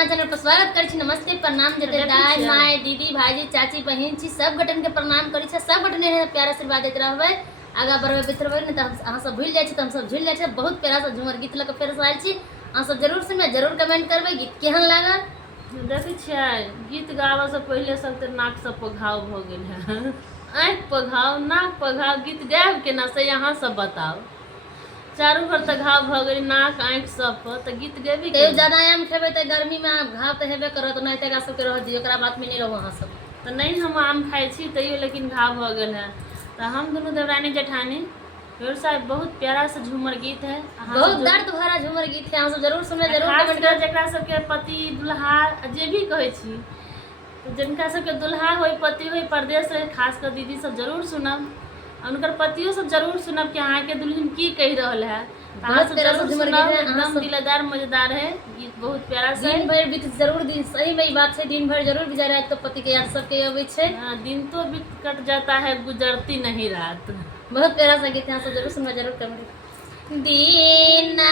अपना चैनल पर स्वागत करी छी। नमस्ते प्रणाम जते दाई माय दीदी भाईजी चाची बहन छी सब गटन के प्रणाम करी छी। सब गटन प्यार आशीर्वाद देते रहबे, आगा बढ़बे बितरबे नहीं तो अहाँ सब भूल जाए छी तो हम सब झूल जाए छी। बहुत प्यारा सा झूमर गीत लग फेर से आयल छी। अहाँ सब जरूर सुनबे, जरूर कमेंट करबे गीत केहन लागल। देखै छियै गीत गाबऽ से पहले सब तो नाक सब पर घाव भ गेल है, आँख पर घाव, नाक पर घाव, गीत गायब केना से यहाँ सब बताओ। चारू भर तो घाव भ गेल, नाक आँख सब पर, तो गीत गेबी के ज्यादा आम खेबे त गर्मी में घाव त हेबे करत, नहीं त सब के रह दियो, एकरा बात में नहीं रहो अहाँ सब। तो नहीं हम आम खाई छी तैयो लेकिन घाव भ गेल है। तो हम दोनों देवरानी जेठानी फिर साहब बहुत प्यारा सा झूमर गीत है, बहुत दर्द भरा झूमर गीत है। अहाँ सब जरूर सुनबे, जरूर कमेंट करबे। जेकरा सबके पति दुल्हा जे भी कहै छी, तो जिनका सबके दुल्हा होई पति होई परदेश रहे, खास कर दीदी सब जरूर सुनब, उनकर पतियों सब जरूर सुनब कि अहाँ के दुल्हन की कह रहल है। बहुत प्यारा सा झूमर गीत है, एकदम दिलदार मजेदार है गीत, बहुत प्यारा सा। दिन भर बीत जरूर दिन, सही में बात है, दिन भर जरूर गुजर रात तो पति के याद सबके अबै छै। हां, दिन तो बीत कट जाता है, गुजरती नहीं रात। बहुत प्यारा सा गीत है, सब जरूर सुनना, जरूर कमेंट। दीना